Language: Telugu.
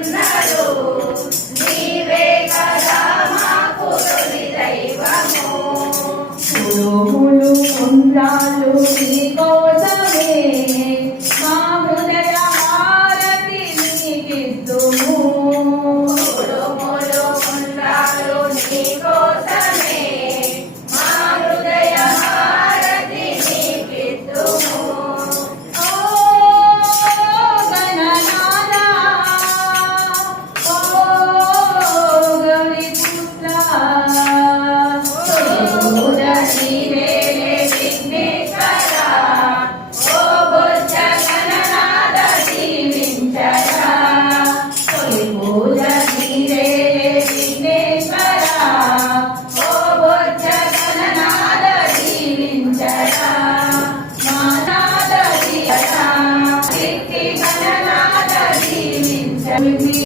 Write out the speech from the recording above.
ఉన్నాడు. నీవే కదా మాకు తొలి దైవము. పులుములు ఉండ్రాళ్ళు నీకోసమే మా హృదయ హారతి నీకిద్దుము. పులుములు ఉండ్రాళ్ళు నీకోసమే మా హృదయ హారతి నీకిద్దుము. With me.